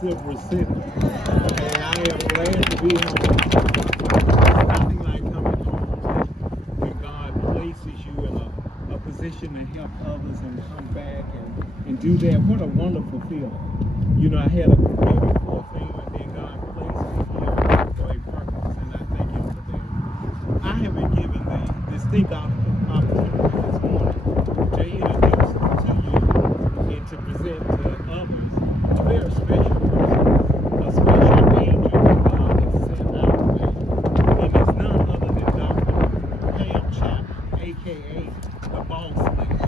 Silver City. And I am glad to be home. Nothing like coming home when God places you in a position to help others and come back and do that. What a wonderful feeling. You know, I had a very full thing, and then God placed me here for a purpose, and I thank Him for that. I have been given the distinct opportunity this morning to introduce to you and to present to others a very special person, a special angel that God has sent our way. And it's none other than Dr. Pam Chapman, aka the Boss Lady.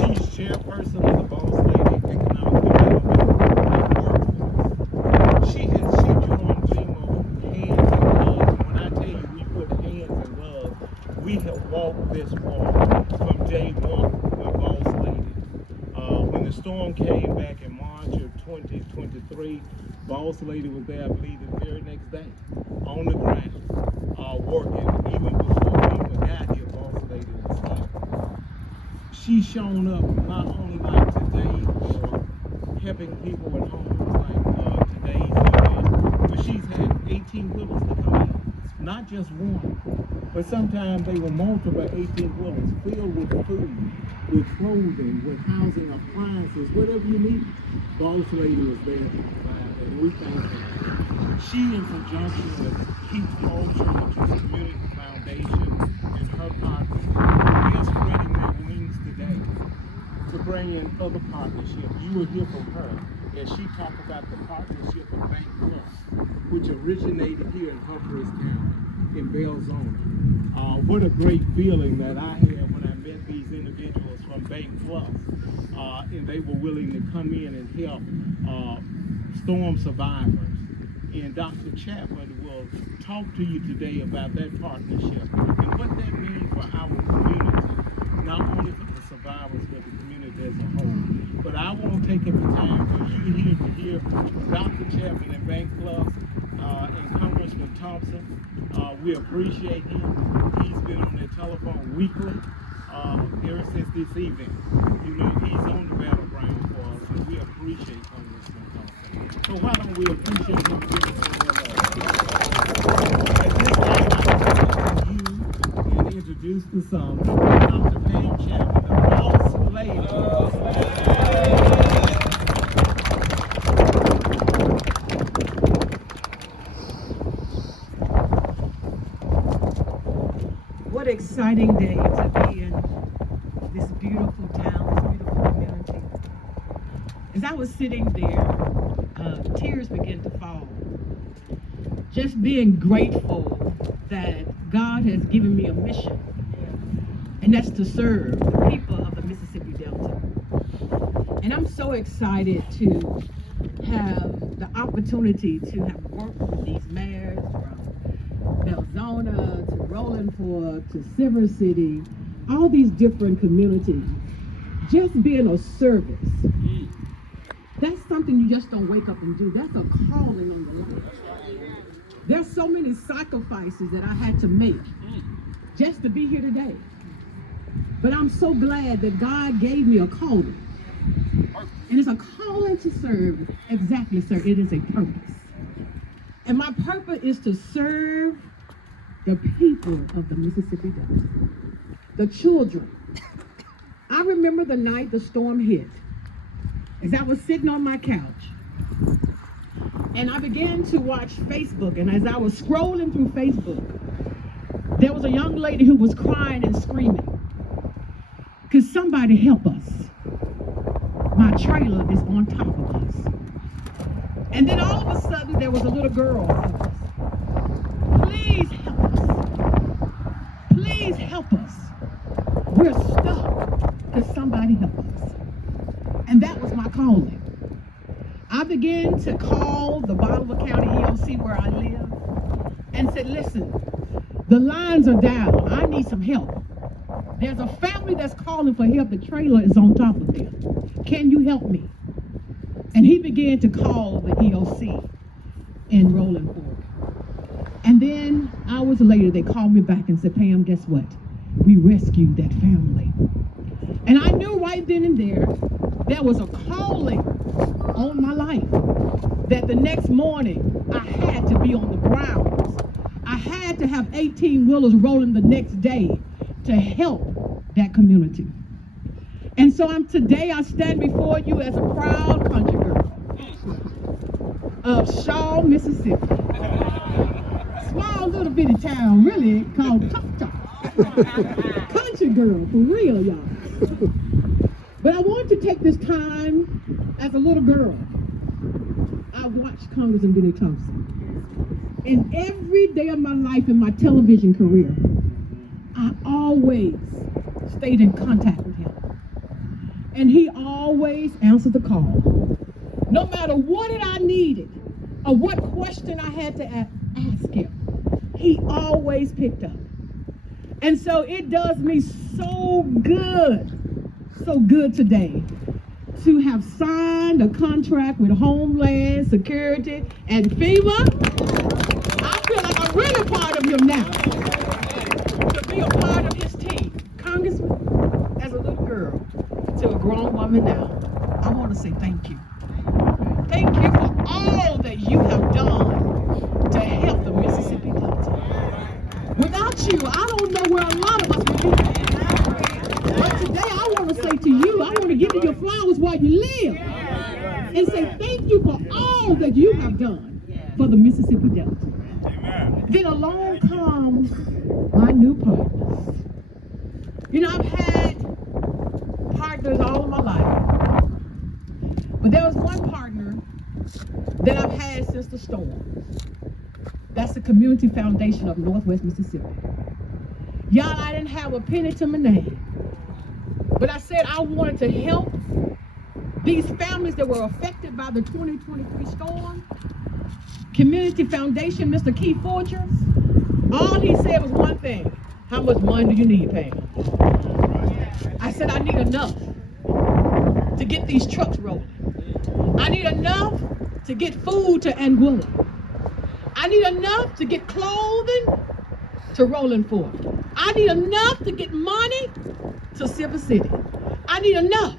She's chairperson of the Boss Lady Economic Development Workforce. She joined BMO hands in gloves. When I tell you we put hands in gloves, we have walked this walk from day one with Boss Lady. When the storm came back in March of 2023, Boss Lady was there, I believe, the very next day on the ground, working. Even before we even got here, Boss Lady was here. She's shown up not only like today for helping people at homes like today's event, but she's had 18 wheelers to come in. Not just one, but sometimes they were multiple 18 wheelers filled with food, with clothing, with housing appliances, whatever you need. Boss Lady was there to provide that, and we thank her. She, in conjunction with Keith Culture, which is a community foundation, and her partners, they are spreading their wings today to bring in other partnerships. You will hear from her as she talked about the partnership of Bank Plus, which originated here in Humphreys County, in Belzona. What a great feeling that I had when I met these individuals from Bank Plus, and they were willing to come in and help storm survivors. And Dr. Chapman will talk to you today about that partnership and what that means for our community, not only for the survivors, but the community as a whole. But I won't take up the time for you here to hear from Dr. Chapman and Bank Plus and Congressman Thompson. We appreciate him. He's been on the telephone weekly ever since this event. You know, he's on the battleground for us, and we appreciate Congressman Thompson. So why don't we appreciate him? At this time, I want to you and introduce the song, Dr. Pam Chapman, the Boss Lady. What an exciting day to be in this beautiful town, this beautiful community. As I was sitting there, tears began to fall. Just being grateful that God has given me a mission, and that's to serve the people of the Mississippi Delta. And I'm so excited to have the opportunity to have worked with these mayors from Belzona to Rolling Fork to Silver City, all these different communities, just being of service. That's something you just don't wake up and do. That's a calling on your life. There's so many sacrifices that I had to make just to be here today. But I'm so glad that God gave me a calling. And it's a calling to serve. Exactly, sir. It is a purpose. And my purpose is to serve the people of the Mississippi Delta, the children. I remember the night the storm hit, as I was sitting on my couch, and I began to watch Facebook, and as I was scrolling through Facebook, there was a young lady who was crying and screaming, "Could somebody help us? My trailer is on top of us." And then all of a sudden, there was a little girl. "Please help us. Please help us. We're stuck. Could somebody help us?" And that was my calling. I began to call the Bolivar County EOC where I live and said, "Listen, the lines are down. I need some help. There's a family that's calling for help. The trailer is on top of them. Can you help me?" And he began to call the EOC in Rolling Fork. And then hours later, they called me back and said, "Pam, guess what? We rescued that family." And I knew right then and there there was a calling on my life that the next morning I had to be on the grounds. I had to have 18 wheelers rolling the next day to help that community. And so today I stand before you as a proud country girl of Shaw, Mississippi. Small little bitty town, really, called Choctaw. Country girl, for real, y'all. But I want to take this time as a little girl. I watched Congressman Benny Thompson. And every day of my life in my television career, I always stayed in contact with him. And he always answered the call. No matter what I needed or what question I had to ask him, he always picked up. And so it does me so good today to have signed a contract with Homeland Security and FEMA. I feel like I'm really part of him now, to be a part of his team. Congressman, as a little girl to a grown woman now, I want to say thank you. Thank you for all that you have done to help the Mississippi Delta. Without you, I don't know where a lot of us would be. But today I want to say to you, I want to give you your flowers while you live and say thank you for all that you have done for the Mississippi Delta. Then along comes my new partners. You know, I've had partners all of my life, but there was one partner that I've had since the storm. That's the Community Foundation of Northwest Mississippi. Y'all, I didn't have a penny to my name, but I said I wanted to help these families that were affected by the 2023 storm. Community Foundation, Mr. Keith Forger, all he said was one thing: how much money do you need, Pam? I said I need enough to get these trucks rolling. I need enough to get food to Anguilla. I need enough to get clothing to Rolling Fork. I need enough to get money to Silver City. I need enough.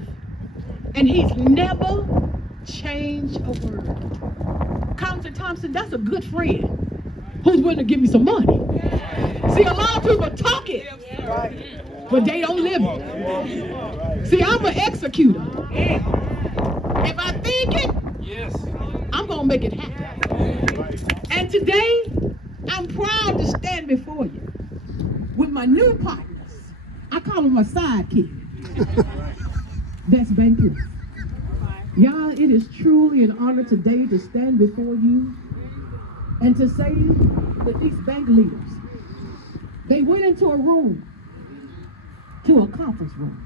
And he's never changed a word. Congressman Thompson, that's a good friend who's willing to give me some money. See, a lot of people talk it, but they don't live it. See, I'm an executor. If I think it, I'm going to make it happen. And today, I'm proud to stand before you with my new partners. I call them my sidekick. That's Bank Plus. Y'all, it is truly an honor today to stand before you and to say that these bank leaders, they went into a room, to a conference room,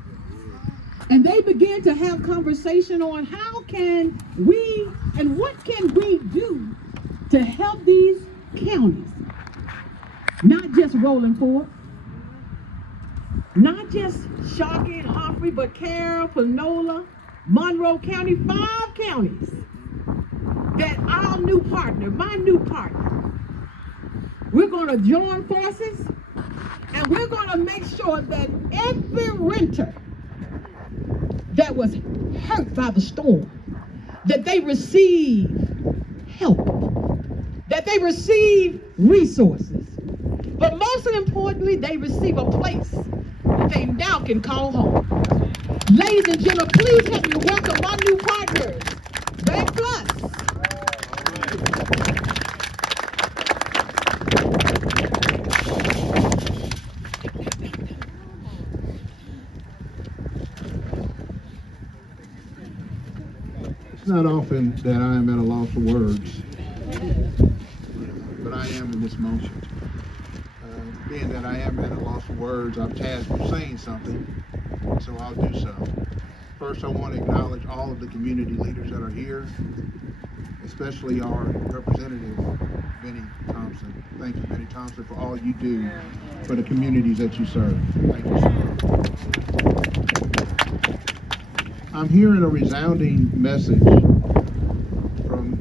and they began to have conversation on how can we and what can we do to help these counties, not just Rolling Fork, not just Sharkey and Humphrey, but Carroll, Panola, Monroe County, 5 counties that our new partner, my new partner, we're going to join forces and we're going to make sure that every renter that was hurt by the storm, that they receive help, that they receive resources, but most importantly, they receive a place that they now can call home. Ladies and gentlemen, please help me welcome my new partners, Bank Plus. It's not often that I am at a loss of words, but I am in this motion. Being that I am at a loss of words, I'm tasked with saying something, so I'll do so. First, I want to acknowledge all of the community leaders that are here, especially our representative, Benny Thompson. Thank you, Benny Thompson, for all you do for the communities that you serve. Thank you, sir. I'm hearing a resounding message from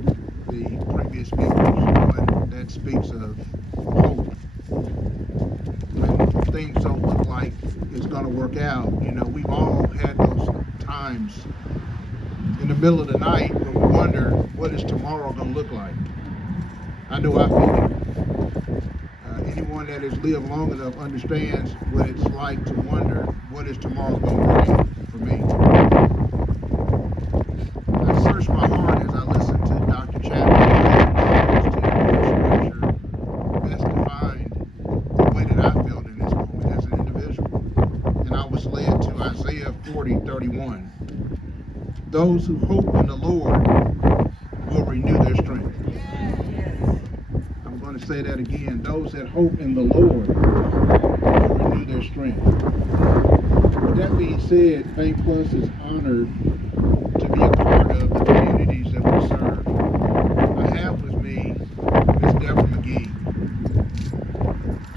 the previous speakers that speaks of hope. When things don't look like it's going to work out, you know, we've all had those times in the middle of the night when we wonder, what is tomorrow going to look like? I know I feel it. Anyone that has lived long enough understands what it's like to wonder, what is tomorrow going to bring for me? I searched my heart as I listened to Dr. Chapman to scripture best defined the way that I felt in this moment as an individual. And I was led to Isaiah 40:31. Those who hope in the Lord will renew their strength. I'm going to say that again. Those that hope in the Lord will renew their strength. With that being said, Bank Plus is honored to be a part of the communities that we serve. I have with me Ms. Deborah McGee.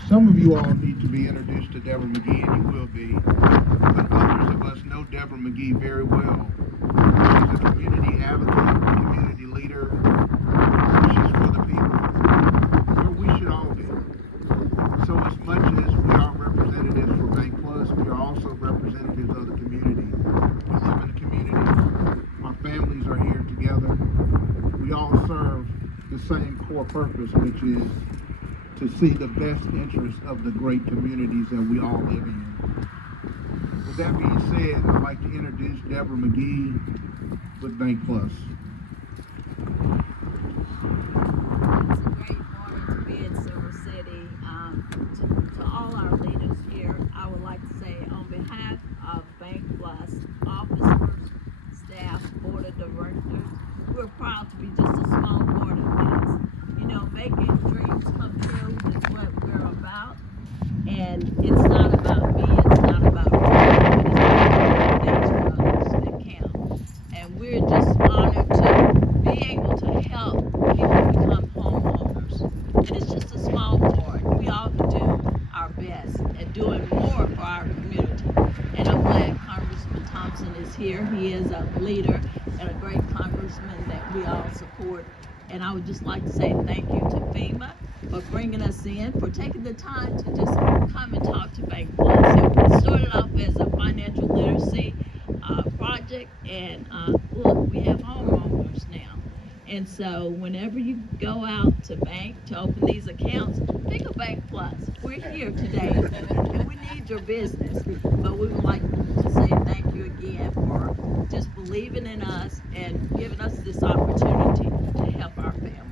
Some of you all need to be introduced to Deborah McGee, and you will be. But others of us know Deborah McGee very well. She's a community advocate, community leader. She's for the people, where we should all be. So as much as we are representatives for Bank Plus, we are also representatives of the community. We live in the community. Our families are here together. We all serve the same core purpose, which is to see the best interests of the great communities that we all live in. With that being said, I'd like to introduce Deborah McGee with Bank Plus. It's a great honor to be in Silver City. To all our leaders here, I would like to say on behalf of Bank Plus, officers, staff, board of directors, we're proud to be just a small part of this. You know, making dreams come true is what we're about. And it's not about me, it's not about me, but it's about things for others that count. And we're just honored to be able to help people become homeowners. And it's just a small part. We all can do our best at doing more for our community. And I'm glad Congressman Thompson is here. He is a leader and a great congressman that we all support. And I would just like to say thank you to FEMA for bringing us in, for taking the time to just come and talk to Bank Plus. It started off as a financial literacy project, and look, we have homeowners now. And so whenever you go out to bank to open these accounts, think of Bank Plus. We're here today, and we need your business. But we would like to say thank you again for just believing in us and giving us this opportunity to help our family.